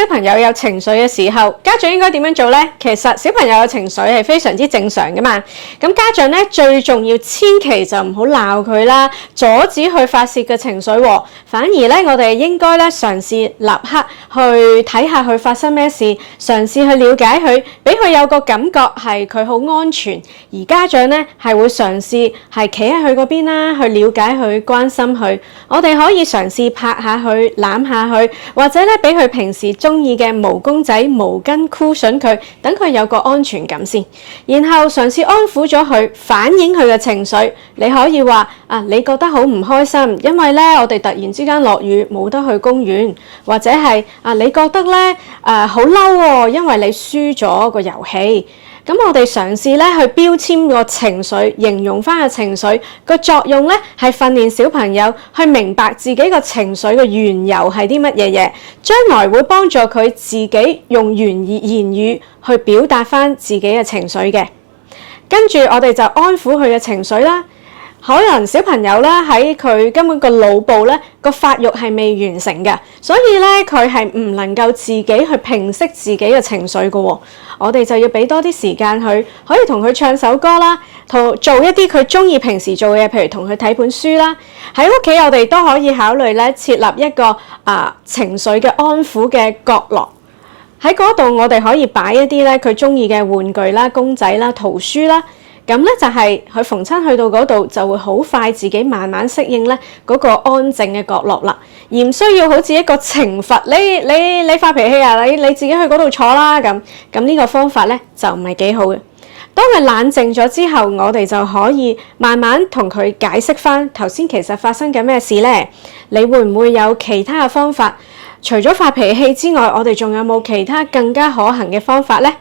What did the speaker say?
小朋友有情緒嘅時候，家長應該點樣做呢？其實小朋友有情緒係非常之正常㗎嘛。咁家長咧最重要，千祈就唔好鬧佢啦，阻止佢發泄嘅情緒喎。反而咧，我哋應該咧嘗試立刻去睇下佢發生咩事，嘗試去了解佢，俾佢有個感覺係佢好安全。而家長咧係會嘗試係企喺佢嗰邊啦，去了解佢、關心佢。我哋可以嘗試拍下佢、攬下佢，或者咧俾佢平時中意嘅毛公仔、毛巾、cushion佢，等佢有個安全感先。然後嘗試安撫咗佢，反映佢嘅情緒。你可以話你覺得好唔開心，因為咧我哋突然之間落雨，冇得去公園，或者係你覺得咧好嬲喎，因為你輸咗個遊戲。咁我哋嘗試咧去標籤個情緒，形容翻個情緒個作用咧，係訓練小朋友去明白自己個情緒嘅緣由係啲乜嘢嘢，將來會幫助佢自己用言語去表達翻自己嘅情緒嘅。跟住我哋就安撫佢嘅情緒啦。可能小朋友咧喺佢根本個腦部咧個發育係未完成嘅，所以咧佢係唔能夠自己去平息自己嘅情緒嘅喎。我哋就要俾多啲時間佢，可以同佢唱首歌啦，做一啲佢中意平時做嘅嘢，譬如同佢睇本書啦。喺屋企我哋都可以考慮咧設立一個情緒嘅安撫嘅角落。喺嗰度我哋可以擺一啲咧佢中意嘅玩具啦、公仔啦、圖書啦。咁咧就係佢逢親去到嗰度就會好快自己慢慢適應咧嗰個安靜嘅角落啦，而唔需要好似一個懲罰你發脾氣啊，你自己去嗰度坐啦咁呢個方法咧就唔係幾好嘅。當佢冷靜咗之後，我哋就可以慢慢同佢解釋翻頭先其實發生緊咩事咧？你會唔會有其他嘅方法？除咗發脾氣之外，我哋仲有冇其他更加可行嘅方法咧？